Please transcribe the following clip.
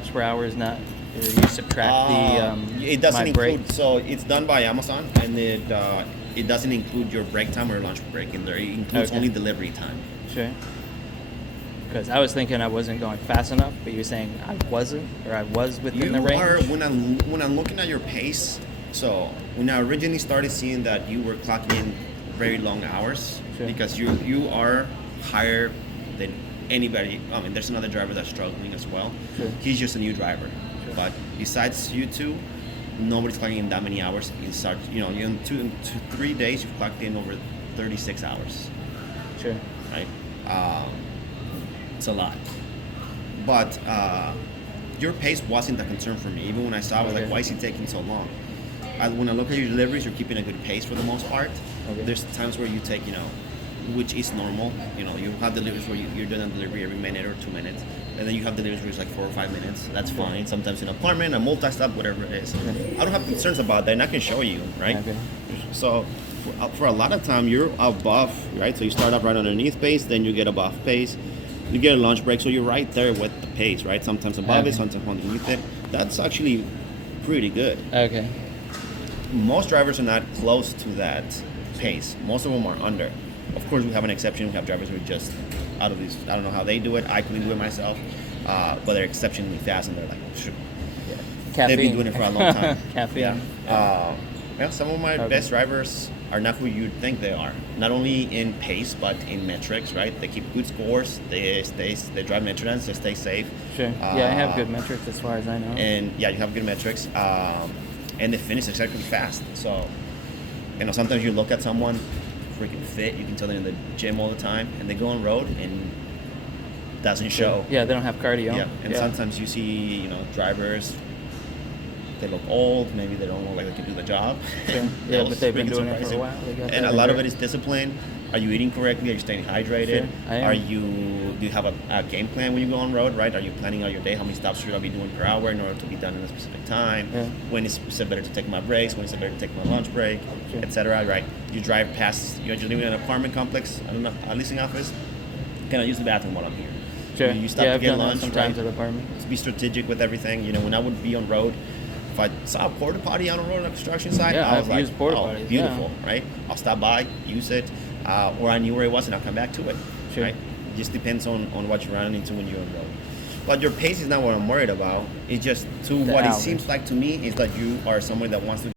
stops per hour is not. You subtract it doesn't my include. break. So it's done by Amazon, and it doesn't include your break time or lunch break in there. It includes Okay. only delivery time. Sure. Because I was thinking I wasn't going fast enough, but you're saying I wasn't, or I was within the range. You are when I'm looking at your pace. So when I originally started seeing that you were clocking in very long hours, Sure. because you are higher than anybody. I mean, there's another driver that's struggling as well. Sure. He's just a new driver, Sure. but besides you two, nobody's clocking in that many hours. In such, in 3 days you've clocked in over 36 hours, Sure. right? It's a lot, but your pace wasn't a concern for me. Even when I saw, I was Okay. like, why is he taking so long? When I look at your deliveries, you're keeping a good pace for the most part. Okay. There's times where you take, which is normal. You have deliveries where you're doing a delivery every minute or 2 minutes, and then you have deliveries where it's like 4 or 5 minutes. That's fine. Sometimes in an apartment, a multi-stop, whatever it is. Okay. I don't have concerns about that, and I can show you, right? Okay. So for a lot of time, you're above, right? So you start up right underneath pace, then you get above pace. You get a lunch break, so you're right there with the pace, right? Sometimes above it, sometimes underneath it. That's actually pretty good. Okay. Most drivers are not close to that pace. Most of them are under. Of course, we have an exception. We have drivers who are just out of these. I don't know how they do it. I couldn't do it myself, but they're exceptionally fast, and they're like, shoot. Caffeine. They've been doing it for a long time. Caffeine. Yeah. Some of my Okay. best drivers are not who you'd think they are. Not only in pace, but in metrics, right? They keep good scores. They drive metrics. They stay safe. Sure. Yeah, I have good metrics as far as I know. And yeah, you have good metrics. And they finish exactly fast. So, sometimes you look at someone freaking fit. You can tell they're in the gym all the time, and they go on road and doesn't show. Yeah, they don't have cardio. Yeah, and sometimes you see, drivers. They look old. Maybe they don't look like they can do the job. Sure. Yeah, but they've been Freaking doing it for a surprising. while. They got And that a lot of under- it is discipline. Are you eating correctly? Are you staying hydrated? Sure, I am. Do you have a game plan when you go on road, right? Are you planning out your day? How many stops should I be doing per hour in order to be done in a specific time? Yeah. When is it better to take my breaks? When is it better to take my lunch break? Sure. Etc. Right? You drive past, you're living in an apartment complex, I don't know, a leasing office. Can I use the bathroom while I'm here? Sure. You stop yeah, to I've get done that lunch, sometimes right? at the apartment. Be strategic with everything. When I would be on road, if I saw a porta potty on a road on the construction site, Yeah, I was I've like, used porta oh, potties, beautiful, right? I'll stop by, use it, or I knew where it was and I'll come back to it, Sure. right? It just depends on what you're running into when you're on road. But your pace is not what I'm worried about. It's just what it hours. seems like to me is that you are someone that wants to